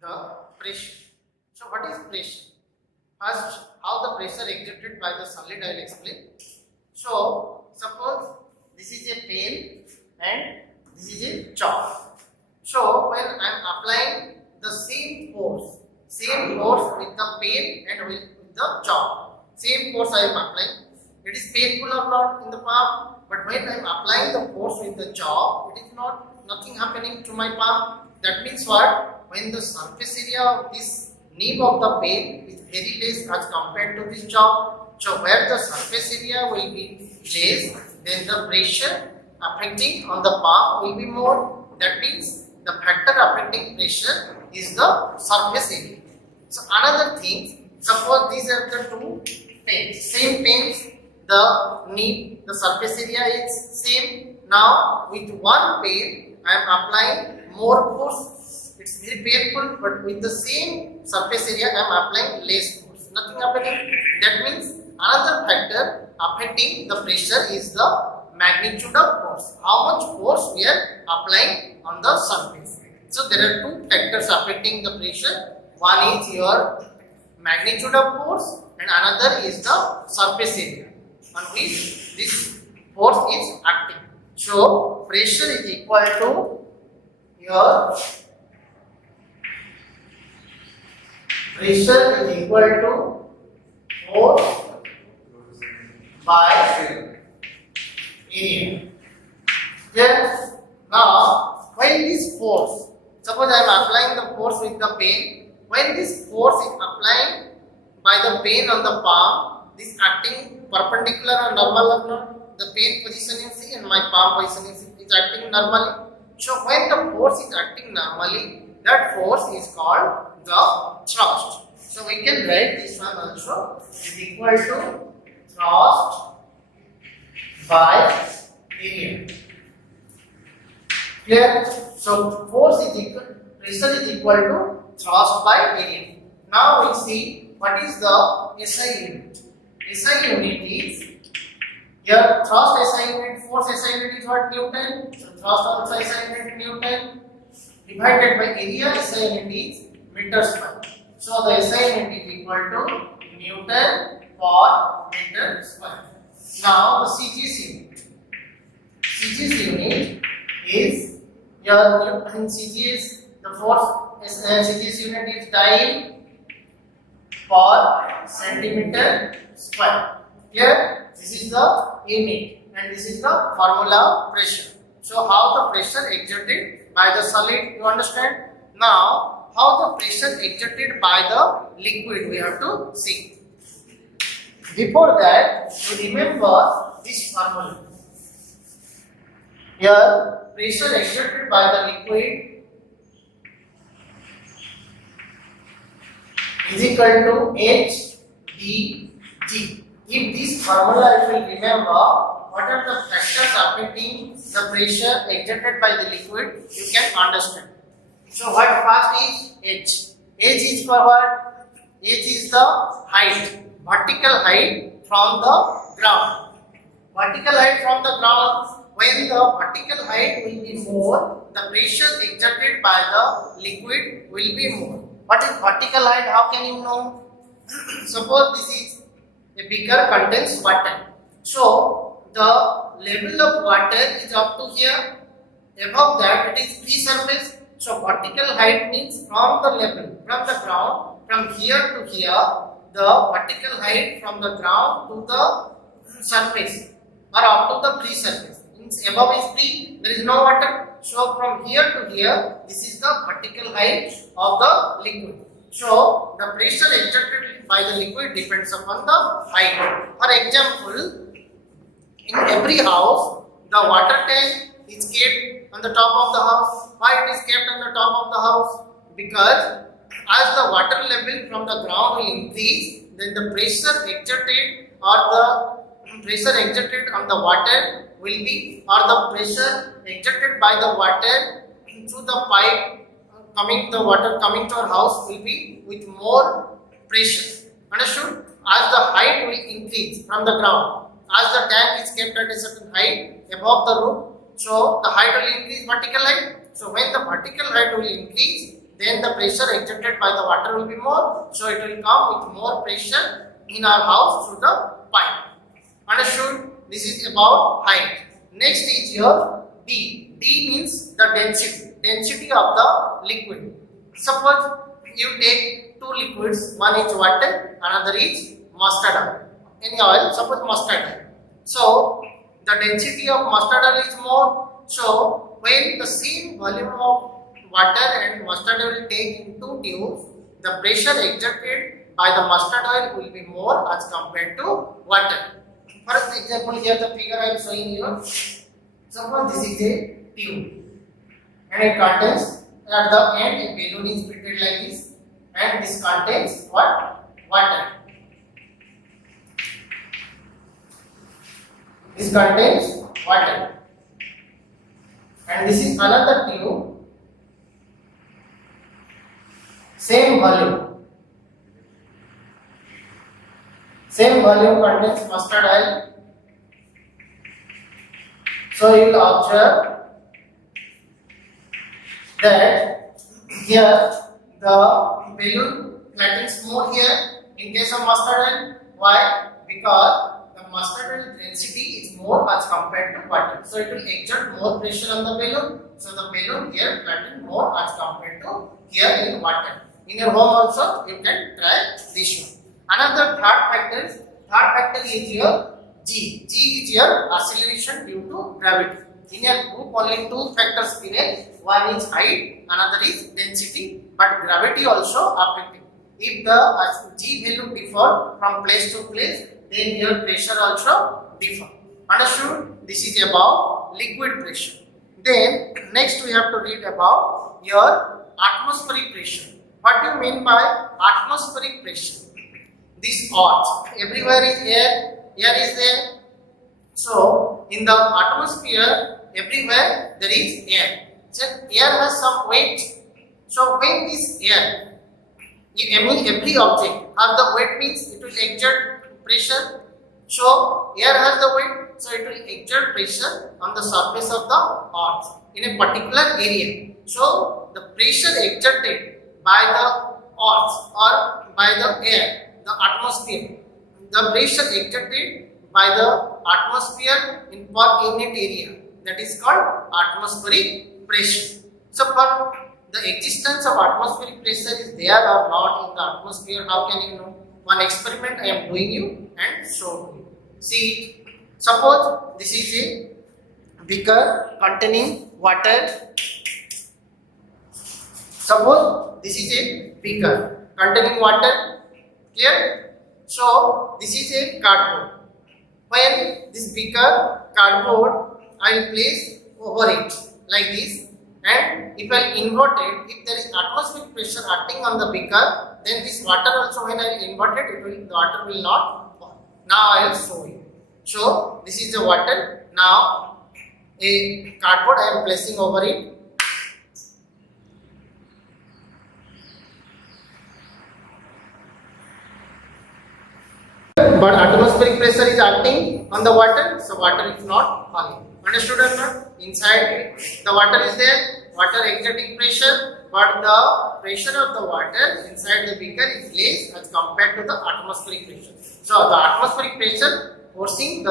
the pressure. So what is pressure? First, how the pressure exerted by the solid I will explain. So suppose this is a pen and this is a chalk. So when I am applying the same force with the pen and with the chalk, same force I am applying. It is painful or not in the palm, but when I am applying the force with the chalk, it is nothing happening to my palm. That means what? When the surface area of this nib of the pen is very less as compared to this chalk, so where the surface area will be less, then the pressure affecting on the palm will be more. That means the factor affecting pressure is the surface area. So another thing, suppose these are the two pens, same pens, the nib, the surface area is same. Now with one pen I am applying more force. It's very painful, but with the same surface area I am applying less force. Nothing happening. That means another factor affecting the pressure is the magnitude of force. How much force we are applying on the surface. So there are two factors affecting the pressure. One is your magnitude of force and another is the surface area on which this force is acting. So pressure is equal to your force by area. Yes. Now, when this force, suppose I am applying the force with the pen, when this force is applying by the pen on the palm, this acting perpendicular or normal or not? The pen position you see and my palm position you see is acting normally. So when the force is acting normally, that force is called the thrust. So we can write this one also is equal to thrust by area. Clear? So pressure is equal to thrust by area. Now we see what is the SI unit. SI unit is here thrust SI unit, force SI unit is what? Newton. So thrust also SI unit Newton divided by area SI unit is meter square. So the SI unit is equal to Newton per meter square. Now the CGS unit. CGS unit is here in CGS the force CGS unit is dial per centimeter square. Here this is the unit and this is the formula of pressure. So how the pressure exerted by the solid, you understand? Now how the pressure exerted by the liquid we have to see. Before that, you remember this formula. Here pressure exerted by the liquid is equal to HdG. If this formula you will remember, what are the factors affecting the pressure exerted by the liquid, you can understand. So what first is H? H is for what? H is the height, vertical height from the ground. Vertical height from the ground. When the vertical height will be more, the pressure exerted by the liquid will be more. What is vertical height? How can you know? Suppose this is a beaker contains water. So the level of water is up to here. Above that it is free surface. So vertical height means from the level, from the ground, from here to here, the vertical height from the ground to the surface or up to the free surface. Means above is free, there is no water. So from here to here, this is the vertical height of the liquid. So the pressure exerted by the liquid depends upon the height. For example, in every house, the water tank is kept on the top of the house. Why it is kept on the top of the house? Because as the water level from the ground will increase, then the pressure exerted or the pressure exerted on the water will be, or the pressure exerted by the water through the pipe the water coming to our house will be with more pressure. Understood? As the height will increase from the ground, as the tank is kept at a certain height above the roof, so the height will increase vertical height. So when the vertical height will increase, then the pressure exerted by the water will be more, so it will come with more pressure in our house through the pipe. Understood? This is about height. Next is your D. D means the density of the liquid. Suppose you take two liquids, one is water, another is mustard oil. Any oil, suppose mustard oil. So the density of mustard oil is more. So when the same volume of water and mustard oil take in two tubes, the pressure exerted by the mustard oil will be more as compared to water. For example, here the figure I am showing you. Suppose this is a tube and it contains at the end a balloon is fitted like this, and this contains what? Water. This contains water. And this is another tube, same volume contains mustard oil. So you will observe that here the balloon flattens more here in case of mustard oil. Why? Because the mustard oil density is more as compared to water. So it will exert more pressure on the balloon. So the balloon here flattens more as compared to here in water. In your home also you can try this one. Another third factor is your G. G is your acceleration due to gravity. In your book only two factors given. One is height, another is density, but gravity also affecting. If the G value differ from place to place, then your pressure also differ. Understood? This is about liquid pressure. Then next we have to read about your atmospheric pressure. What do you mean by atmospheric pressure? This earth, everywhere is air is there. So in the atmosphere, everywhere there is air. So air has some weight. So when this air, every object has the weight means it will exert pressure. So air has the weight, so it will exert pressure on the surface of the earth in a particular area. So the pressure exerted by the earth or by the air, the atmosphere, the pressure exerted by the atmosphere in per unit area, that is called atmospheric pressure. So for the existence of atmospheric pressure is there or not in the atmosphere, how can you know? One experiment I am doing you and show you. See, suppose this is a beaker containing water. Suppose this is a beaker containing water. Clear? So this is a cardboard. When this beaker cardboard I will place over it like this, and if I invert it, if there is atmospheric pressure acting on the beaker, then this water also when I invert it, the water will not fall. Now I will show you. So this is the water. Now a cardboard I am placing over it. But atmospheric pressure is acting on the water, so water is not falling. Understood or not? Inside the water is there, water exerting pressure, but the pressure of the water inside the beaker is less as compared to the atmospheric pressure. So the atmospheric pressure forcing the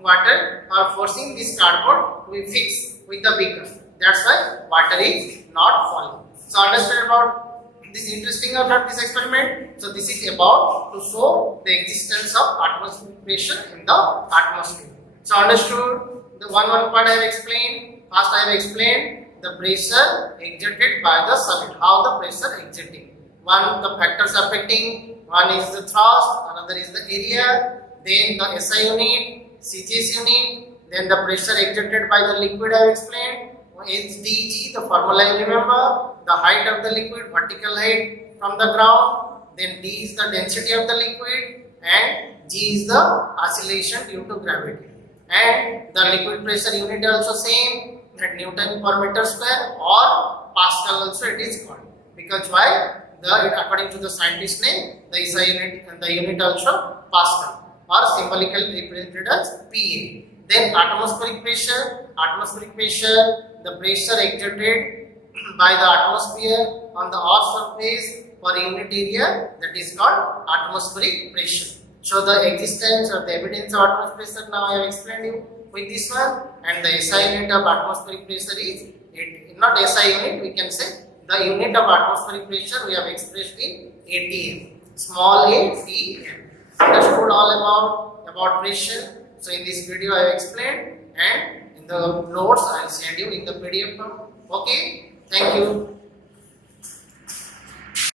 water or forcing this cardboard to be fixed with the beaker. That's why water is not falling. So understand about this interesting about this experiment. So this is about to show the existence of atmospheric pressure in the atmosphere. So understood the one part I have explained. First I have explained the pressure exerted by the solid. How the pressure exerting. One the factors affecting. One is the thrust. Another is the area. Then the SI unit, CGS unit. Then the pressure exerted by the liquid I have explained. HDG, the formula you remember, the height of the liquid, vertical height from the ground, then D is the density of the liquid, and G is the oscillation due to gravity. And the liquid pressure unit also same, that Newton per meter square or Pascal also it is called. Because why? According to the scientist name, the SI unit and the unit also Pascal or symbolically represented as PA. Then atmospheric pressure, the pressure exerted by the atmosphere on the earth surface per unit area, that is called atmospheric pressure. So the existence or the evidence of atmospheric pressure now I have explained you with this one, and the SI unit of atmospheric pressure is not SI unit, we can say the unit of atmospheric pressure we have expressed in ATM, small ATM. Understood all about pressure. So in this video I have explained, and in the notes I will send you in the PDF form. Okay, thank you.